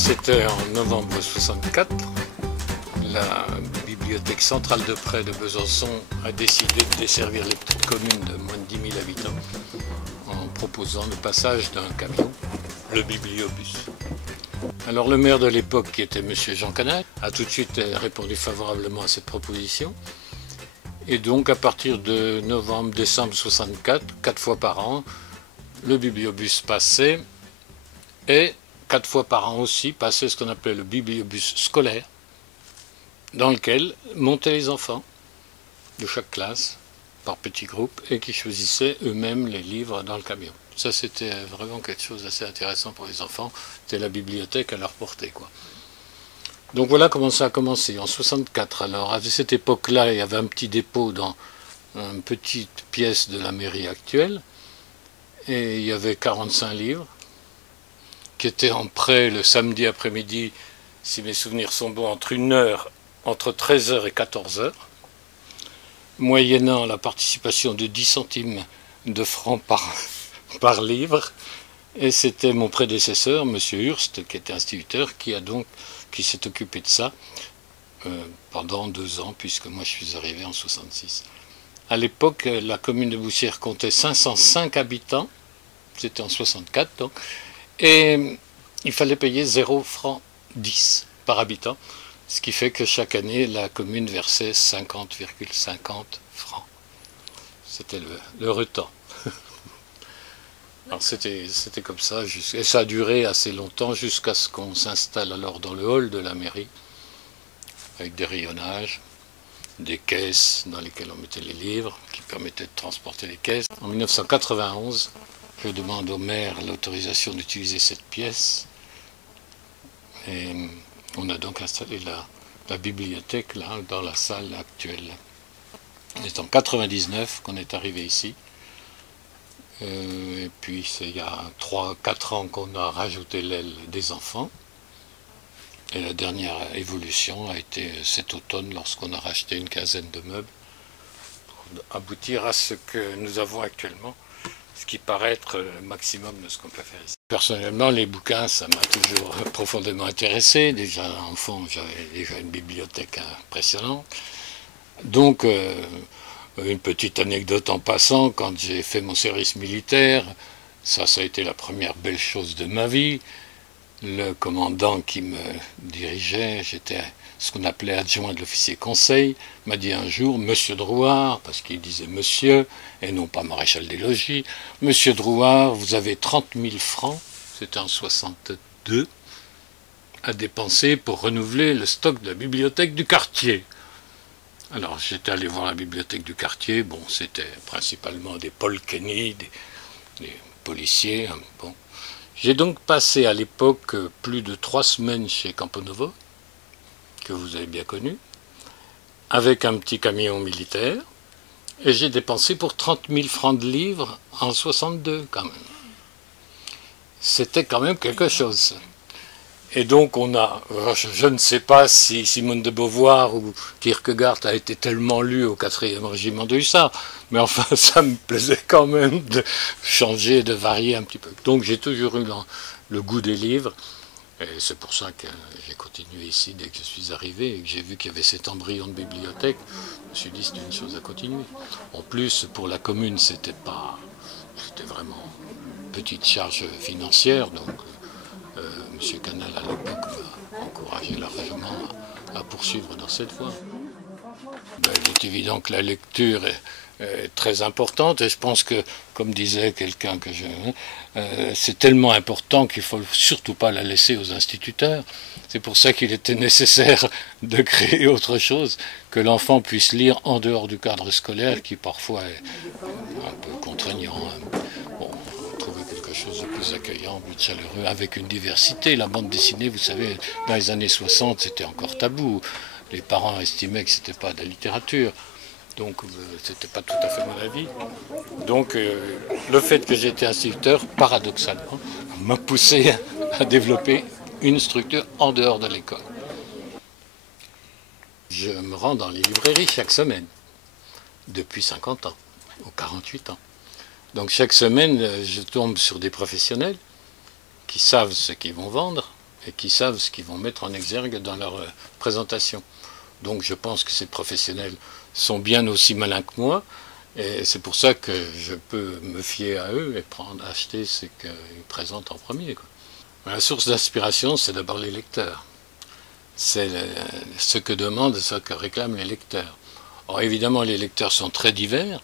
c'était en novembre 64. La bibliothèque centrale de près de Besançon a décidé de desservir les petites communes de moins de 10 000 habitants en proposant le passage d'un camion, le bibliobus. Alors le maire de l'époque, qui était M. Jean Canal, a tout de suite répondu favorablement à cette proposition. Et donc à partir de novembre-décembre 64, 4 fois par an, le bibliobus passait, et 4 fois par an aussi passait ce qu'on appelait le bibliobus scolaire, dans lequel montaient les enfants de chaque classe par petits groupes et qui choisissaient eux-mêmes les livres dans le camion. Ça, c'était vraiment quelque chose d'assez intéressant pour les enfants. C'était la bibliothèque à leur portée, quoi. Donc voilà comment ça a commencé, en 64. Alors à cette époque-là, il y avait un petit dépôt dans une petite pièce de la mairie actuelle, et il y avait 45 livres qui étaient en prêt le samedi après-midi, si mes souvenirs sont bons, entre 13h et 14h, moyennant la participation de 10 centimes de francs par livre. Et c'était mon prédécesseur, M. Hurst, qui était instituteur, qui s'est occupé de ça pendant 2 ans, puisque moi je suis arrivé en 66. À l'époque, la commune de Boussières comptait 505 habitants, c'était en 64 donc, et il fallait payer 0 francs 10 par habitant, ce qui fait que chaque année, la commune versait 50,50 francs. C'était l'heureux temps. Alors c'était comme ça, et ça a duré assez longtemps jusqu'à ce qu'on s'installe alors dans le hall de la mairie, avec des rayonnages, des caisses dans lesquelles on mettait les livres, qui permettaient de transporter les caisses. En 1991, je demande au maire l'autorisation d'utiliser cette pièce, et on a donc installé la bibliothèque là, dans la salle actuelle. C'est en 1999 qu'on est arrivé ici. Et puis c'est il y a 3-4 ans qu'on a rajouté l'aile des enfants. Et la dernière évolution a été cet automne lorsqu'on a racheté une quinzaine de meubles pour aboutir à ce que nous avons actuellement, ce qui paraît être le maximum de ce qu'on peut faire ici. Personnellement, les bouquins, ça m'a toujours profondément intéressé. Déjà enfant, j'avais déjà une bibliothèque impressionnante. Donc, une petite anecdote en passant, quand j'ai fait mon service militaire, ça a été la première belle chose de ma vie. Le commandant qui me dirigeait, j'étais ce qu'on appelait adjoint de l'officier conseil, m'a dit un jour, Monsieur Drouard, parce qu'il disait monsieur, et non pas maréchal des logis, Monsieur Drouard, vous avez 30 000 francs, c'était en 62, à dépenser pour renouveler le stock de la bibliothèque du quartier. Alors j'étais allé voir la bibliothèque du quartier, bon c'était principalement des Paul Kenny, des policiers, hein, bon. J'ai donc passé à l'époque plus de 3 semaines chez Camponovo, que vous avez bien connu, avec un petit camion militaire, et j'ai dépensé pour 30 000 francs de livres en 62 quand même. C'était quand même quelque chose. Et donc je ne sais pas si Simone de Beauvoir ou Kierkegaard a été tellement lu au 4e régiment de hussards, mais enfin ça me plaisait quand même de changer, de varier un petit peu. Donc j'ai toujours eu le goût des livres, et c'est pour ça que j'ai continué ici dès que je suis arrivé, et que j'ai vu qu'il y avait cet embryon de bibliothèque, je me suis dit c'est une chose à continuer. En plus, pour la commune, c'était vraiment une petite charge financière, donc M. Canal à l'époque m'a encouragé largement à poursuivre dans cette voie. Il est évident que la lecture est très importante, et je pense que, comme disait quelqu'un c'est tellement important qu'il ne faut surtout pas la laisser aux instituteurs. C'est pour ça qu'il était nécessaire de créer autre chose, que l'enfant puisse lire en dehors du cadre scolaire, qui parfois est un peu contraignant. Bon, trouver quelque chose de plus accueillant, plus chaleureux, avec une diversité. La bande dessinée, vous savez, dans les années 60, c'était encore tabou. Les parents estimaient que c'était pas de la littérature. Donc, c'était pas tout à fait mon avis. Donc, le fait que j'étais instituteur, paradoxalement, m'a poussé à développer une structure en dehors de l'école. Je me rends dans les librairies chaque semaine, depuis 50 ans, ou 48 ans. Donc chaque semaine, je tombe sur des professionnels qui savent ce qu'ils vont vendre, et qui savent ce qu'ils vont mettre en exergue dans leur présentation. Donc je pense que ces professionnels sont bien aussi malins que moi, et c'est pour ça que je peux me fier à eux et acheter ce qu'ils présentent en premier, quoi. La source d'inspiration, c'est d'abord les lecteurs. C'est ce que demandent, ce que réclament les lecteurs. Or évidemment, les lecteurs sont très divers,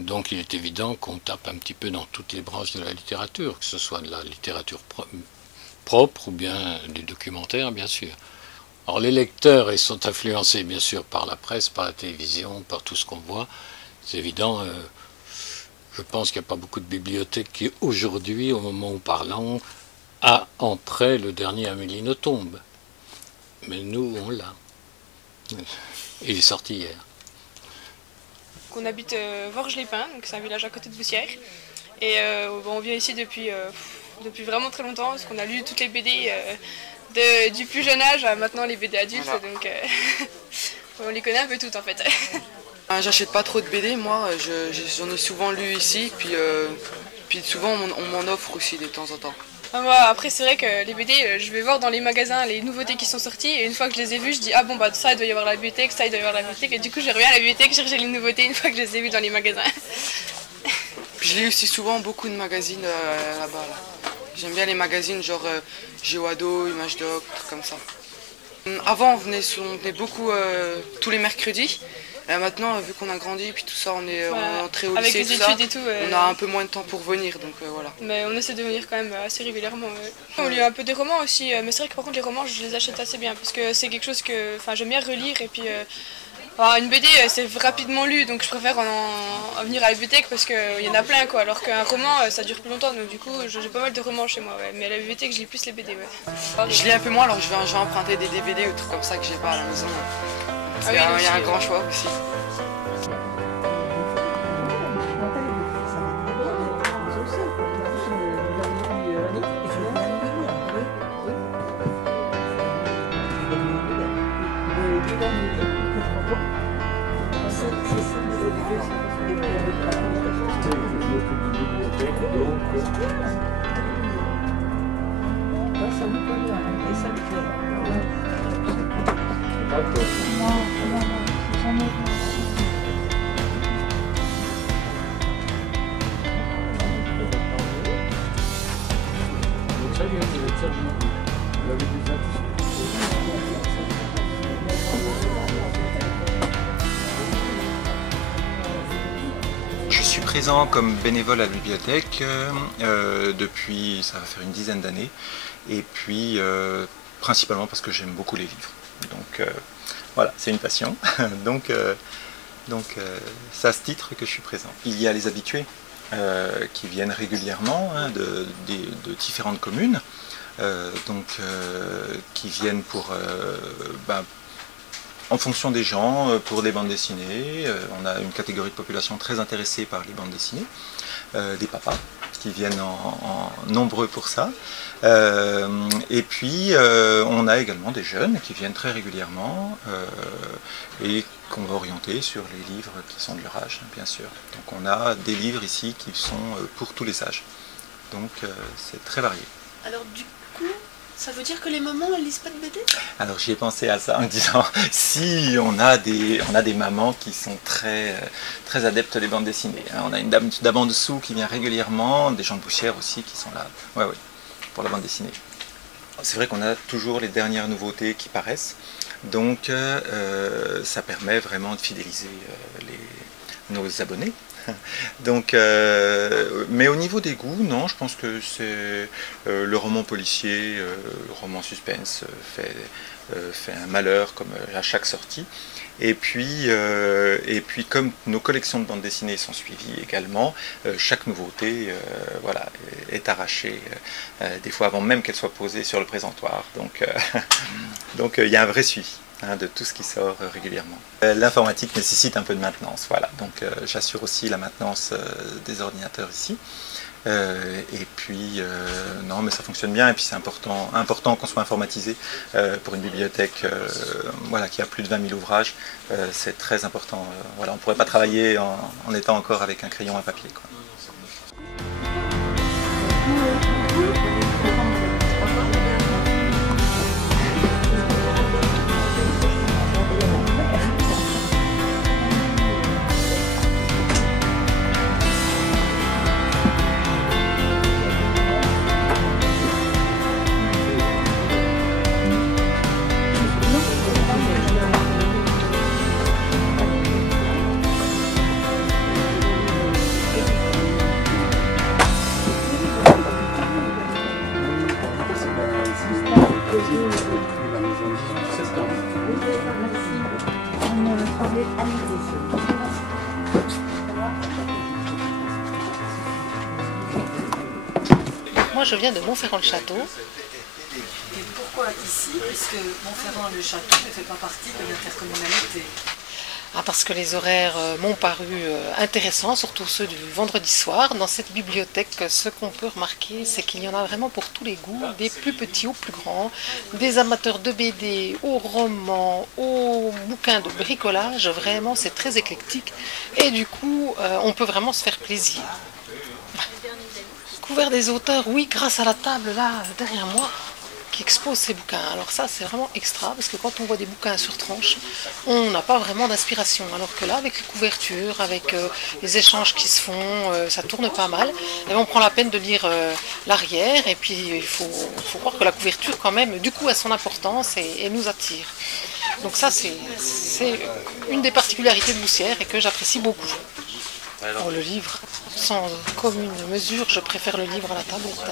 donc il est évident qu'on tape un petit peu dans toutes les branches de la littérature, que ce soit de la littérature propre ou bien du documentaire, bien sûr. Alors les lecteurs, ils sont influencés bien sûr par la presse, par la télévision, par tout ce qu'on voit. C'est évident, je pense qu'il n'y a pas beaucoup de bibliothèques qui aujourd'hui, au moment où parlons, a en prêt le dernier Amélie Nothomb. Mais nous, on l'a. Il est sorti hier. On habite Vorges-les-Pins, donc c'est un village à côté de Boussières. Et on vient ici depuis vraiment très longtemps, parce qu'on a lu toutes les BD du plus jeune âge à maintenant les BD adultes, voilà. Donc on les connaît un peu toutes en fait. J'achète pas trop de BD, moi, j'en ai souvent lu ici, puis souvent on m'en offre aussi de temps en temps. Après c'est vrai que les BD, je vais voir dans les magasins les nouveautés qui sont sorties, et une fois que je les ai vues, je dis ah bon bah ça il doit y avoir la bibliothèque, ça il doit y avoir la bibliothèque, et du coup je reviens à la bibliothèque chercher les nouveautés une fois que je les ai vues dans les magasins. Puis je lis aussi souvent beaucoup de magazines là-bas. Là. J'aime bien les magazines genre Géoado, Image Doc, trucs comme ça. Avant on venait beaucoup tous les mercredis. Maintenant, vu qu'on a grandi, puis tout ça, on est entré au lycée, on a un peu moins de temps pour venir, donc voilà. Mais on essaie de venir quand même assez régulièrement. On lit un peu des romans aussi, mais c'est vrai que par contre les romans, je les achète assez bien, parce que c'est quelque chose que j'aime bien relire, et puis une BD, c'est rapidement lu, donc je préfère en venir à la bibliothèque, parce qu'il y en a plein, quoi, alors qu'un roman, ça dure plus longtemps, donc du coup, j'ai pas mal de romans chez moi, ouais. Mais à la bibliothèque, je lis plus les BD, ouais. Je lis un peu moins, alors je vais emprunter des DVD ou trucs comme ça que j'ai pas à la maison. Il y a un grand choix aussi. Je suis présent comme bénévole à la bibliothèque depuis, ça va faire une dizaine d'années, et puis principalement parce que j'aime beaucoup les livres. Donc voilà, c'est une passion. donc c'est à ce titre que je suis présent. Il y a les habitués qui viennent régulièrement de différentes communes, qui viennent pour en fonction des gens, pour des bandes dessinées. On a une catégorie de population très intéressée par les bandes dessinées, des papas qui viennent en nombreux pour ça. Et puis on a également des jeunes qui viennent très régulièrement et qu'on va orienter sur les livres qui sont de leur âge, bien sûr. Donc on a des livres ici qui sont pour tous les âges. Donc c'est très varié. Alors du coup, ça veut dire que les mamans elles lisent pas de BD? Alors j'y ai pensé à ça en me disant si on a des mamans qui sont très adeptes des bandes dessinées. On a une dame en dessous qui vient régulièrement, des gens de Boussières aussi qui sont là. Ouais, pour la bande dessinée. C'est vrai qu'on a toujours les dernières nouveautés qui paraissent, donc ça permet vraiment de fidéliser nos abonnés. Donc, mais au niveau des goûts, non, je pense que c'est le roman policier, le roman suspense fait un malheur comme à chaque sortie. Et puis comme nos collections de bandes dessinées sont suivies également, chaque nouveauté voilà, est arrachée, des fois avant même qu'elle soit posée sur le présentoir. Donc il y a un vrai suivi de tout ce qui sort régulièrement. L'informatique nécessite un peu de maintenance, voilà. Donc j'assure aussi la maintenance des ordinateurs ici. Et puis non, mais ça fonctionne bien, et puis c'est important qu'on soit informatisé pour une bibliothèque voilà, qui a plus de 20 000 ouvrages. C'est très important. Voilà, on ne pourrait pas travailler en étant encore avec un crayon à papier, quoi. Moi, je viens de Montferrand-le-Château. Et pourquoi ici? Puisque Montferrand-le-Château ne fait pas partie de l'intercommunalité. Parce que les horaires m'ont paru intéressants, surtout ceux du vendredi soir. Dans cette bibliothèque, ce qu'on peut remarquer, c'est qu'il y en a vraiment pour tous les goûts, des plus petits aux plus grands, des amateurs de BD, aux romans, aux bouquins de bricolage. Vraiment, c'est très éclectique. Et du coup, on peut vraiment se faire plaisir. Couvert des auteurs, oui, grâce à la table là, derrière moi, qui expose ces bouquins. Alors ça, c'est vraiment extra, parce que quand on voit des bouquins sur tranche, on n'a pas vraiment d'inspiration. Alors que là, avec les couvertures, avec les échanges qui se font, ça tourne pas mal. Et on prend la peine de lire l'arrière, et puis il faut croire que la couverture, quand même, du coup, a son importance et nous attire. Donc ça, c'est une des particularités de Boussières et que j'apprécie beaucoup. Pour le livre, sans commune mesure, je préfère le livre à la tablette.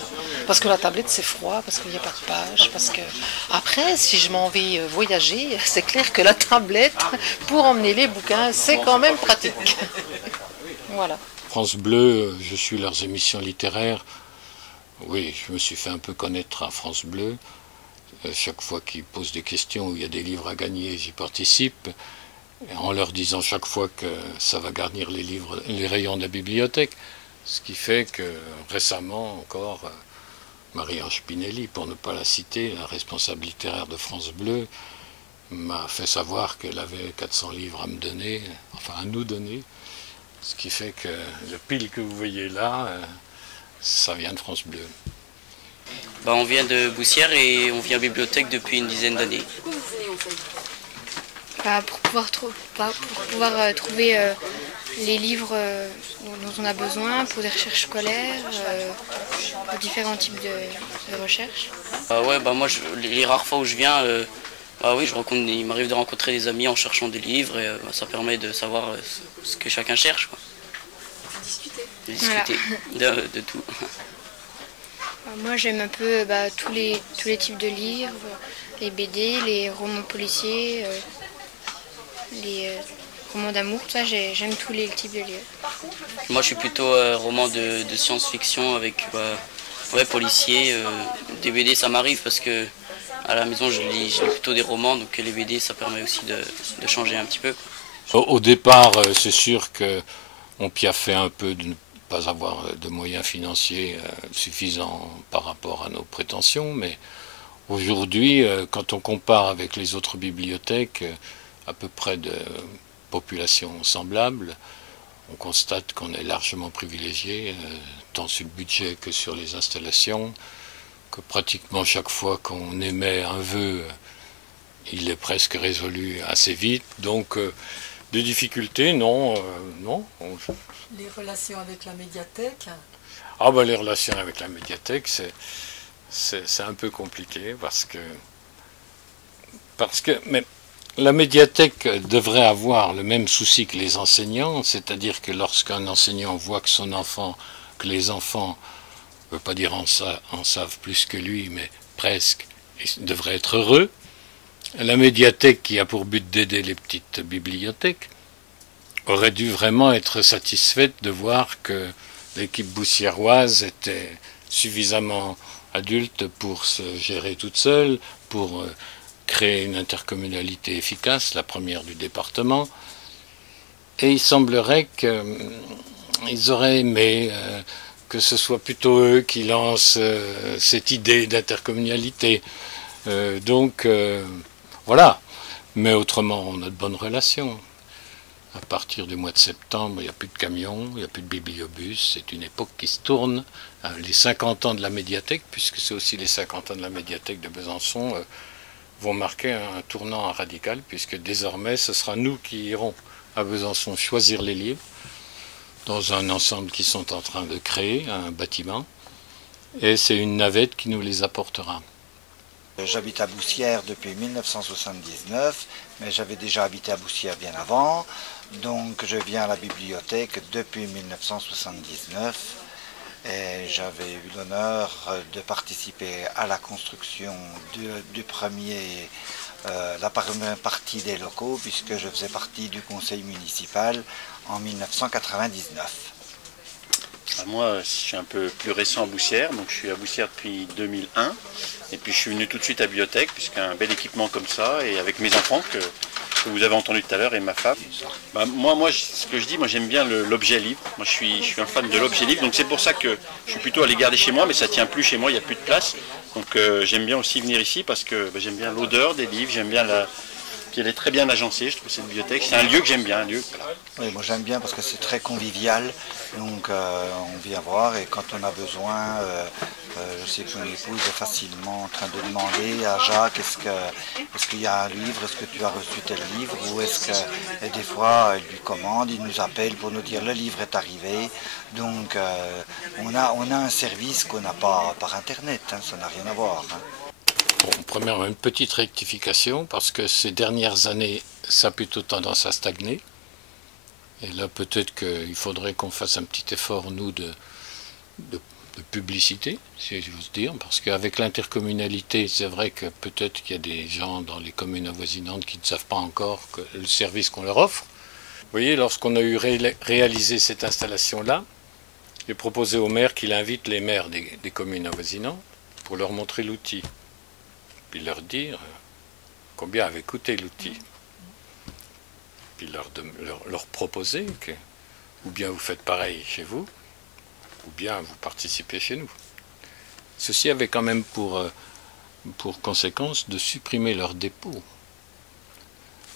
Parce que la tablette, c'est froid, parce qu'il n'y a pas de pages. Parce que après, si je m'en vais voyager, c'est clair que la tablette, pour emmener les bouquins, c'est quand même pratique. Voilà. France Bleu, je suis leurs émissions littéraires. Oui, je me suis fait un peu connaître à France Bleu. Chaque fois qu'ils posent des questions où il y a des livres à gagner, j'y participe. En leur disant chaque fois que ça va garnir les rayons de la bibliothèque. Ce qui fait que récemment encore, Marie-Ange Pinelli, pour ne pas la citer, la responsable littéraire de France Bleu, m'a fait savoir qu'elle avait 400 livres à me donner, enfin à nous donner. Ce qui fait que le pile que vous voyez là, ça vient de France Bleu. On vient de Boussières et on vient à la bibliothèque depuis une dizaine d'années. Pour pouvoir trouver les livres dont on a besoin pour des recherches scolaires, pour différents types de recherches. Moi, les rares fois où je viens, oui, il m'arrive de rencontrer des amis en cherchant des livres et ça permet de savoir ce que chacun cherche. Quoi. Discuter voilà. de tout. Moi, j'aime un peu tous les types de livres, les BD, les romans policiers. Les romans d'amour, tout ça, j'aime tous les types de livres. Moi, je suis plutôt roman de science-fiction avec policiers. Des BD, ça m'arrive parce que à la maison, je lis plutôt des romans, donc les BD, ça permet aussi de changer un petit peu. Au départ, c'est sûr qu'on piaffait un peu de ne pas avoir de moyens financiers suffisants par rapport à nos prétentions, mais aujourd'hui, quand on compare avec les autres bibliothèques, à peu près de population semblable, on constate qu'on est largement privilégié, tant sur le budget que sur les installations, que pratiquement chaque fois qu'on émet un vœu, il est presque résolu assez vite. Donc, des difficultés, non. Les relations avec la médiathèque? Les relations avec la médiathèque, c'est un peu compliqué parce que mais la médiathèque devrait avoir le même souci que les enseignants, c'est-à-dire que lorsqu'un enseignant voit que les enfants, je ne veux pas dire en savent plus que lui, mais presque, ils devraient être heureux. La médiathèque, qui a pour but d'aider les petites bibliothèques, aurait dû vraiment être satisfaite de voir que l'équipe boussiéroise était suffisamment adulte pour se gérer toute seule, pour créer une intercommunalité efficace, la première du département. Et il semblerait qu'ils auraient aimé que ce soit plutôt eux qui lancent cette idée d'intercommunalité. Voilà. Mais autrement, on a de bonnes relations. À partir du mois de septembre, il n'y a plus de camions, il n'y a plus de bibliobus. C'est une époque qui se tourne. Les 50 ans de la médiathèque, puisque c'est aussi les 50 ans de la médiathèque de Besançon, vont marquer un tournant radical, puisque désormais, ce sera nous qui irons à Besançon choisir les livres, dans un ensemble qu'ils sont en train de créer, un bâtiment, et c'est une navette qui nous les apportera. J'habite à Boussières depuis 1979, mais j'avais déjà habité à Boussières bien avant, donc je viens à la bibliothèque depuis 1979, et j'avais eu l'honneur de participer à la construction la première partie des locaux, puisque je faisais partie du conseil municipal en 1999. Moi, je suis un peu plus récent à Boussières, donc je suis à Boussières depuis 2001. Et puis je suis venu tout de suite à la bibliothèque, puisqu'un bel équipement comme ça, et avec mes enfants que vous avez entendu tout à l'heure, et ma femme. Ce que je dis, moi j'aime bien l'objet livre. Moi je suis un fan de l'objet livre, donc c'est pour ça que je suis plutôt à les garder chez moi, mais ça tient plus chez moi, il n'y a plus de place. Donc j'aime bien aussi venir ici, parce que j'aime bien l'odeur des livres, j'aime bien Puis elle est très bien agencée, je trouve, cette bibliothèque. C'est un lieu que j'aime bien, voilà. Oui, moi j'aime bien parce que c'est très convivial, donc on vient voir et quand on a besoin, je sais que mon épouse est facilement en train de demander à Jacques est-ce qu'il y a un livre, est-ce que tu as reçu tel livre, ou est-ce que, et des fois elle lui commande, il nous appelle pour nous dire le livre est arrivé, donc on a un service qu'on n'a pas par internet, hein, ça n'a rien à voir. Hein. Bon, premièrement, une petite rectification, parce que ces dernières années, ça a plutôt tendance à stagner. Et là, peut-être qu'il faudrait qu'on fasse un petit effort, nous, de publicité, si j'ose dire, parce qu'avec l'intercommunalité, c'est vrai que peut-être qu'il y a des gens dans les communes avoisinantes qui ne savent pas encore le service qu'on leur offre. Vous voyez, lorsqu'on a eu réalisé cette installation-là, j'ai proposé au maire qu'il invite les maires des communes avoisinantes pour leur montrer l'outil. Puis leur dire combien avait coûté l'outil. Puis leur proposer que ou bien vous faites pareil chez vous, ou bien vous participez chez nous. Ceci avait quand même pour conséquence de supprimer leur dépôt.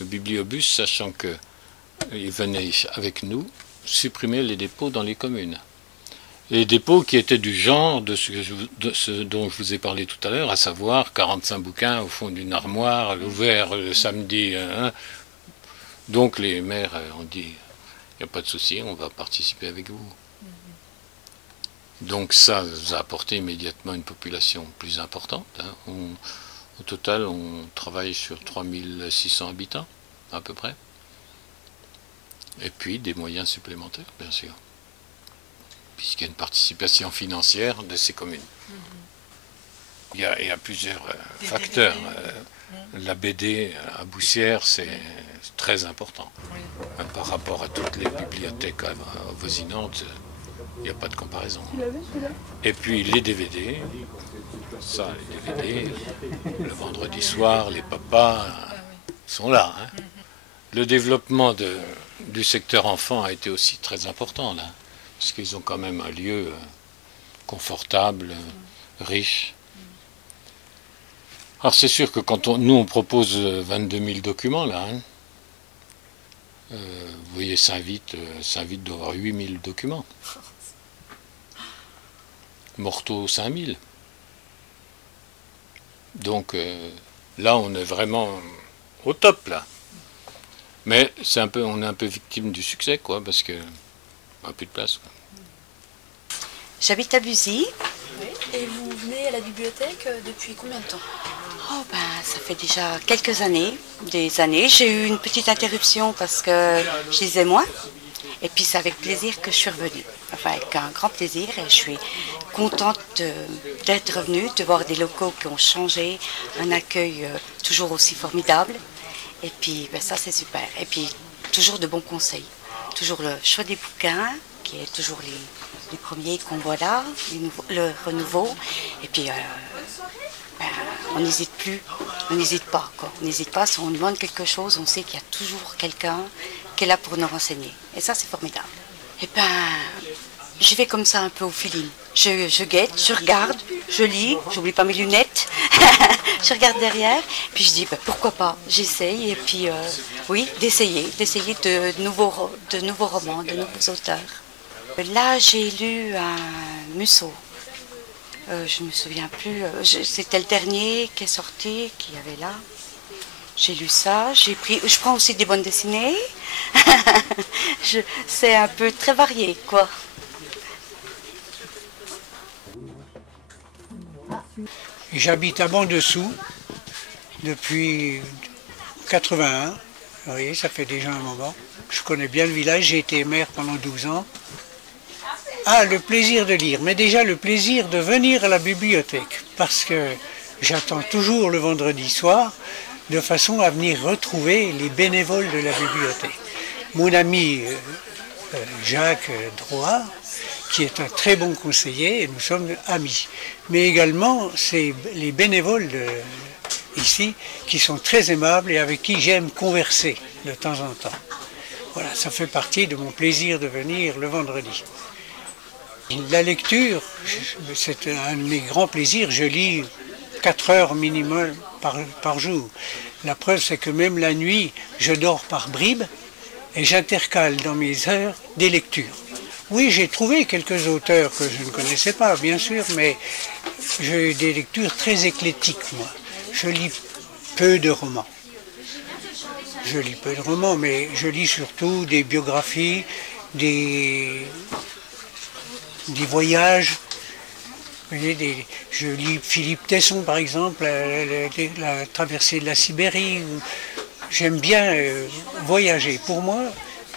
Le bibliobus, sachant qu'il venait avec nous, supprimer les dépôts dans les communes. Les dépôts qui étaient du genre de ce dont je vous ai parlé tout à l'heure, à savoir 45 bouquins au fond d'une armoire, ouvert le samedi. Donc les maires ont dit, il n'y a pas de souci, on va participer avec vous. Donc ça nous a apporté immédiatement une population plus importante. Hein. Au total, on travaille sur 3600 habitants, à peu près. Et puis des moyens supplémentaires, bien sûr, puisqu'il y a une participation financière de ces communes. Il y a plusieurs facteurs. La BD à Boussières, c'est très important. Par rapport à toutes les bibliothèques avoisinantes, il n'y a pas de comparaison. Et puis les DVD, ça, les DVD, le vendredi soir, les papas sont là. Hein. Le développement du secteur enfant a été aussi très important là. Parce qu'ils ont quand même un lieu confortable, riche. Alors c'est sûr que quand nous on propose 22 000 documents là, hein, vous voyez Saint-Vite doit avoir 8 000 documents. Morteau 5 000. Donc là on est vraiment au top là. Mais on est un peu victime du succès quoi, parce que on n'a plus de place. J'habite à Buzy. Et vous venez à la bibliothèque depuis combien de temps? Oh ben, ça fait déjà quelques années, des années. J'ai eu une petite interruption parce que je lisais moins. Et puis c'est avec plaisir que je suis revenue. Enfin, avec un grand plaisir. Et je suis contente d'être revenue, de voir des locaux qui ont changé, un accueil toujours aussi formidable. Et puis ben, ça c'est super. Et puis toujours de bons conseils. Toujours le choix des bouquins, qui est toujours les premiers qu'on voit là, le renouveau. Et puis, ben, on n'hésite plus, on n'hésite pas. Quoi. On n'hésite pas, si on demande quelque chose, on sait qu'il y a toujours quelqu'un qui est là pour nous renseigner. Et ça, c'est formidable. Et ben, j'y vais comme ça un peu au feeling. Je guette, je regarde, je lis, j'oublie pas mes lunettes, je regarde derrière, puis je dis ben, pourquoi pas, j'essaye, et puis oui, d'essayer de nouveaux romans, de nouveaux auteurs. Là, j'ai lu un Musso, je me souviens plus, c'était le dernier qui est sorti, qu'il y avait là. J'ai lu ça, je prends aussi des bandes dessinées, c'est un peu très varié, quoi. J'habite à Banc-Dessous depuis 81. Vous voyez, ça fait déjà un moment. Je connais bien le village, j'ai été maire pendant 12 ans. Ah, le plaisir de lire, mais déjà le plaisir de venir à la bibliothèque, parce que j'attends toujours le vendredi soir, de façon à venir retrouver les bénévoles de la bibliothèque. Mon ami Jacques Drouard, qui est un très bon conseiller, et nous sommes amis. Mais également, c'est les bénévoles ici qui sont très aimables et avec qui j'aime converser de temps en temps. Voilà, ça fait partie de mon plaisir de venir le vendredi. La lecture, c'est un de mes grands plaisirs. Je lis 4 heures minimum par jour. La preuve, c'est que même la nuit, je dors par bribes et j'intercale dans mes heures des lectures. Oui, j'ai trouvé quelques auteurs que je ne connaissais pas, bien sûr, mais j'ai des lectures très éclectiques, moi. Je lis peu de romans. Je lis peu de romans, mais je lis surtout des biographies, des voyages. Vous voyez, je lis Philippe Tesson, par exemple, la traversée de la Sibérie. J'aime bien voyager. Pour moi,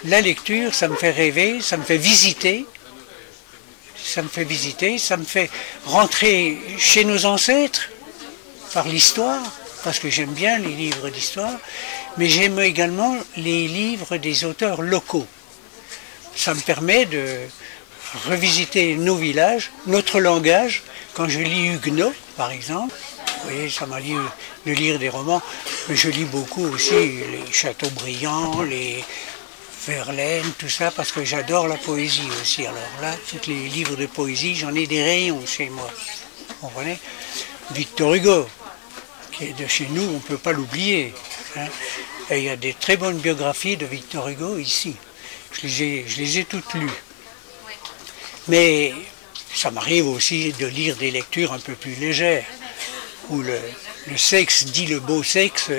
la lecture, ça me fait rêver, ça me fait visiter. Ça me fait rentrer chez nos ancêtres par l'histoire, parce que j'aime bien les livres d'histoire, mais j'aime également les livres des auteurs locaux. Ça me permet de revisiter nos villages, notre langage. Quand je lis Huguenot, par exemple, vous voyez, ça m'a dit de lire des romans, mais je lis beaucoup aussi les Chateaubriand, les Verlaine, tout ça, parce que j'adore la poésie aussi. Alors là, tous les livres de poésie, j'en ai des rayons chez moi. Vous comprenez? Victor Hugo, qui est de chez nous, on ne peut pas l'oublier. Hein. Et il y a des très bonnes biographies de Victor Hugo ici. Je les ai toutes lues. Mais ça m'arrive aussi de lire des lectures un peu plus légères, où le sexe, dit le beau sexe,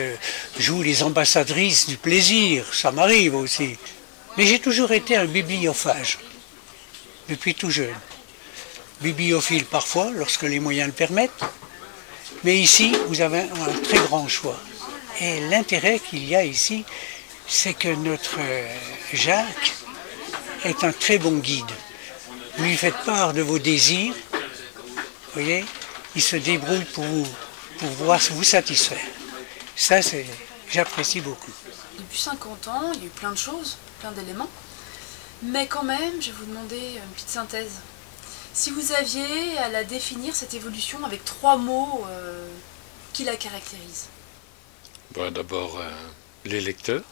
joue les ambassadrices du plaisir. Ça m'arrive aussi. Mais j'ai toujours été un bibliophage, depuis tout jeune. Bibliophile parfois, lorsque les moyens le permettent. Mais ici, vous avez un très grand choix. Et l'intérêt qu'il y a ici, c'est que notre Jacques est un très bon guide. Vous lui faites part de vos désirs, vous voyez, il se débrouille pour vous satisfaire. Ça, j'apprécie beaucoup. Depuis 50 ans, il y a eu plein de choses, plein d'éléments. Mais quand même, je vais vous demander une petite synthèse. Si vous aviez à la définir, cette évolution, avec 3 mots qui la caractérisent. Bon, d'abord, les lecteurs.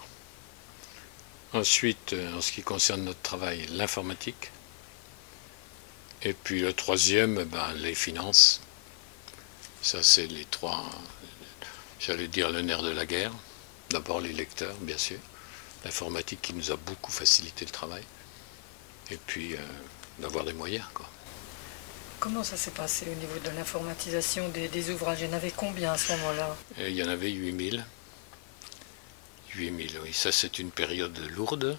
Ensuite, en ce qui concerne notre travail, l'informatique. Et puis le troisième, les finances. Ça, c'est les 3, j'allais dire, le nerf de la guerre. D'abord les lecteurs, bien sûr. L'informatique qui nous a beaucoup facilité le travail. Et puis, d'avoir des moyens, quoi. Comment ça s'est passé au niveau de l'informatisation des ouvrages? Il y en avait combien à ce moment-là? Il y en avait 8000. 8000, oui. Ça, c'est une période lourde.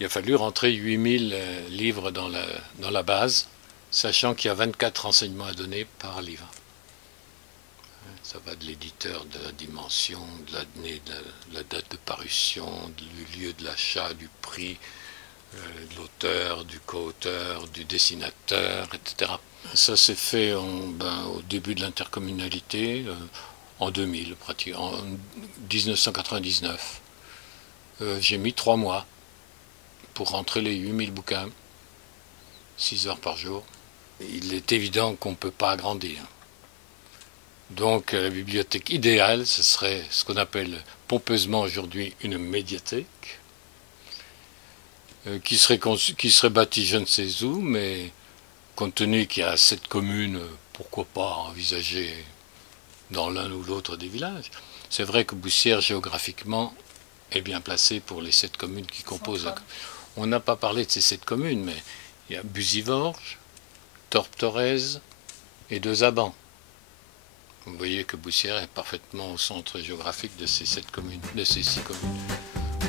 Il a fallu rentrer 8000 livres dans la base, sachant qu'il y a 24 renseignements à donner par livre. Ça va de l'éditeur, de la dimension, de l'année, de la date de parution, du lieu de l'achat, du prix, de l'auteur, du co-auteur, du dessinateur, etc. Ça s'est fait au début de l'intercommunalité, en 2000, pratiquement, en 1999. J'ai mis 3 mois pour rentrer les 8000 bouquins, 6 heures par jour. Il est évident qu'on ne peut pas agrandir. Donc la bibliothèque idéale, ce serait ce qu'on appelle pompeusement aujourd'hui une médiathèque, qui serait bâtie je ne sais où, mais compte tenu qu'il y a 7 communes, pourquoi pas envisager dans l'un ou l'autre des villages. C'est vrai que Boussières, géographiquement, est bien placée pour les 7 communes qui composent. On n'a pas parlé de ces 7 communes, mais il y a Buzivorges, Torp-Torrez et Deux-Abans. Vous voyez que Boussières est parfaitement au centre géographique de ces 6 communes.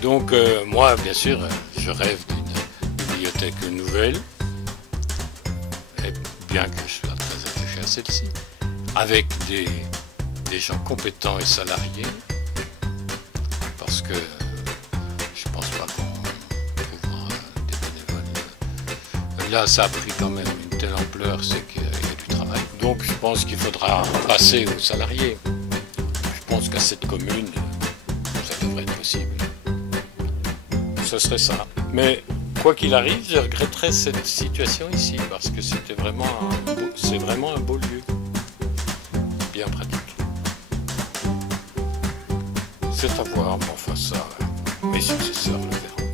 Donc moi, bien sûr, je rêve d'une bibliothèque nouvelle, et bien que je sois très attaché à celle-ci, avec des gens compétents et salariés, parce que je ne pense pas qu'on trouvera des bénévoles Et là, ça a pris quand même une telle ampleur, c'est qu'il y a du travail. Donc je pense qu'il faudra passer aux salariés. Je pense qu'à cette commune, ça devrait être possible. Ce serait ça. Mais quoi qu'il arrive, je regretterais cette situation ici, parce que c'est vraiment un beau lieu. Bien pratique. C'est à voir, mais enfin ça, mes successeurs le verront.